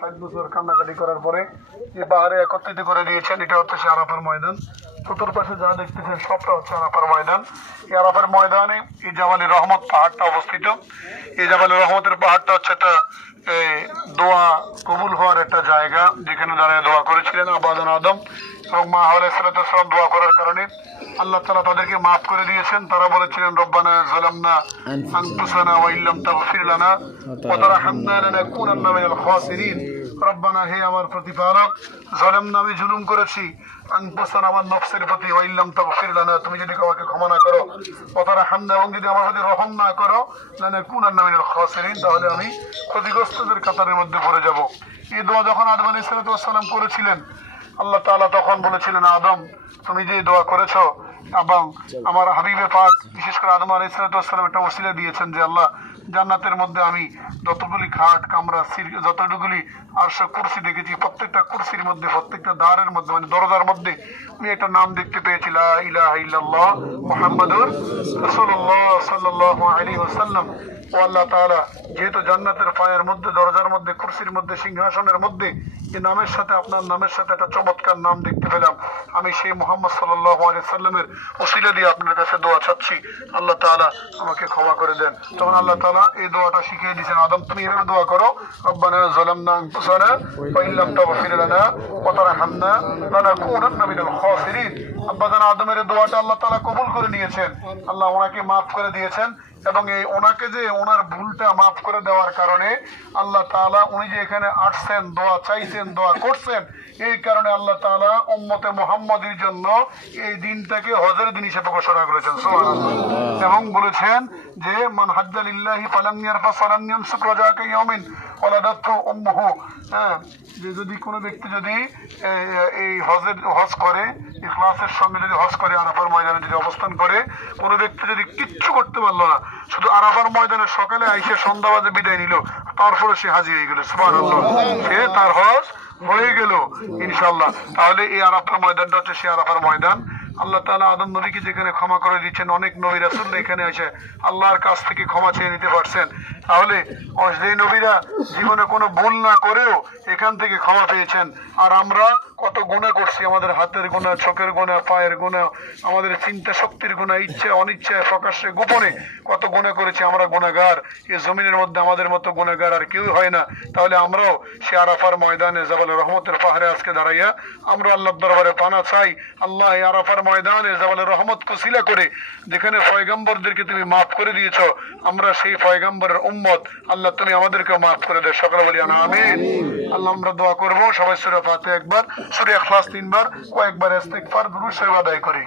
ষাট বছর কান্নাকাটি করার পরে যে পাহাড়ে একত্রিত করে দিয়েছেন, এটা হচ্ছে আরাফার ময়দান। চতুর্পাশে যা দেখতেছেন সবটা হচ্ছে আরাফার ময়দান। এই আরাফার ময়দানে এই জাবালি রহমত পাহাড়টা অবস্থিত। এই জাবালি রহমতের পাহাড়টা হচ্ছে একটা দোয়া কবুল হওয়ার একটা জায়গা, যেখানে দাঁড়িয়ে দোয়া করেছিলেন আবাদন আদম এবং মা হলে আলাইসালাম দোয়া করার কারণে। আল্লাহ তালা তাদেরকে মাফ করে দিয়েছেন। তারা বলেছিলেন, রব্বানা খাসিরিন। রব্বানা, হে আমার প্রতিপালক আমি জুলুম করেছি। আনফুসানা আমার নফসের প্রতি ওয়া ইল্লাম লানা। তুমি যদি আমাকে ক্ষমা না করো ওয়া তারহামনা এবং যদি আমার প্রতি রহম না করো লানাকুনান্না মিনাল খাসিরিন, তাহলে আমি ক্ষতিগ্রস্তদের কাতারের মধ্যে পড়ে যাব। এই দোয়া যখন আদম সালাম করেছিলেন, আল্লাহ তাআলা তখন বলেছিলেন, আদম, তুমি যে দোয়া করেছ এবং আমার হাবিবে পাক বিশেষ করে আদম আলাইসালাম একটা ওসিলা দিয়েছেন যে আল্লাহ জান্নাতের মধ্যে আমি যতগুলি খাট, কামরা যতগুলি আরশ কুরসি দেখেছি, প্রত্যেকটা কুরসির মধ্যে, প্রত্যেকটা দ্বারের মধ্যে মানে দরজার মধ্যে আমি একটা নাম দেখতে পেয়েছি ওয়াসাল্লাম। ও আল্লাহ তাআলা যেহেতু জান্নাতের পায়ের মধ্যে, দরজার মধ্যে, কুরসির মধ্যে, সিংহাসনের মধ্যে এই নামের সাথে, আপনার নামের সাথে একটা চমৎকার নাম দেখতে পেলাম। আমি সেই মোহাম্মদ সাল্লাল্লাহু সাল্লামের ওসিলা দিয়ে আপনার কাছে দোয়া চাচ্ছি। আল্লাহ তাআলা আমাকে ক্ষমা করে দেন। তখন আল্লাহ তাআলা এই দোয়াটা শিখিয়ে দিয়েছেন। আদম, তুমি এভাবে দোয়া করো, রব্বানা যালামনা আনফুসানা ওয়া ইল্লাম তাগফির খাসিরিন। আদমের দোয়াটা আল্লাহ তাআলা কবুল করে নিয়েছেন। আল্লাহ ওনাকে মাফ করে দিয়েছেন। এবং এই ওনাকে যে ওনার ভুলটা মাফ করে দেওয়ার কারণে আল্লাহ তাআলা উনি যে এখানে আসছেন, দোয়া চাইছেন, দোয়া করছেন, এই কারণে আল্লাহ তাআলা উম্মতে মোহাম্মদের জন্য এই দিনটাকে হজের দিন হিসেবে ঘোষণা করেছেন। এবং বলেছেন যে, মান হাজ্জালিল্লাহি ফালাম ইয়ারফা ফালাম ইয়ানসুক রাজাকা ইয়ামিন ওয়ালাদাতহু উম্মুহু হ্যাঁ যে যদি কোনো ব্যক্তি যদি এই হজের, হজ করে, ইখলাসের সঙ্গে যদি হজ করে আরাফার ময়দানে যদি অবস্থান করে, কোনো ব্যক্তি যদি কিচ্ছু করতে পারল না শুধু আরাফার ময়দানে সকালে আইসে সন্ধ্যাবাদে বিদায় নিল, তারপরে সে হাজির হয়ে গেল। সুবহানাল্লাহ। সে তার হজ হয়ে গেল ইনশাল্লাহ তাহলে এই আরাফার ময়দানটা হচ্ছে সে আরাফার ময়দান। আল্লাহ তালা আদম নবীকে যেখানে ক্ষমা করে দিচ্ছেন, অনেক নবী রাসূল এখানে এসে আল্লাহর কাছ থেকে ক্ষমা চেয়ে নিতে পারছেন। তাহলে নবীরা জীবনে কোনো ভুল না করেও এখান থেকে ক্ষমা পেয়েছেন। আর আমরা কত গুণা করছি, আমাদের হাতের গুণা, চোখের গুণা, পায়ের গুণা, আমাদের চিন্তা শক্তির গুণা, ইচ্ছা, অনিচ্ছায় প্রকাশ্যে, গোপনে কত গুণা করেছি, আমরা গুণাগার। এই জমিনের মধ্যে আমাদের মতো গুণাগার আর কেউ হয় না। তাহলে আমরাও সে আরাফার ময়দানে জাবাল রহমতের পাহাড়ে আজকে দাঁড়াইয়া আমরা আল্লাহ দরবারে পানা চাই। আল্লাহ আরাফার ময়দানে জাবাল রহমত কুশিলা করে, যেখানে ফয়গাম্বরদেরকে তুমি মাফ করে দিয়েছ, আমরা সেই ফয়গাম্বরের উম্মত। আল্লাহ তুমি আমাদেরকে মাফ করে দে সকালে বলি, আমিন। আল্লাহ আমরা দোয়া করব। সবাই সুরে ফাতে একবার। সুরে এখলাস তিনবার কয়েকবার ইস্তেগফার দুরূদ শরীফ আদায় করি।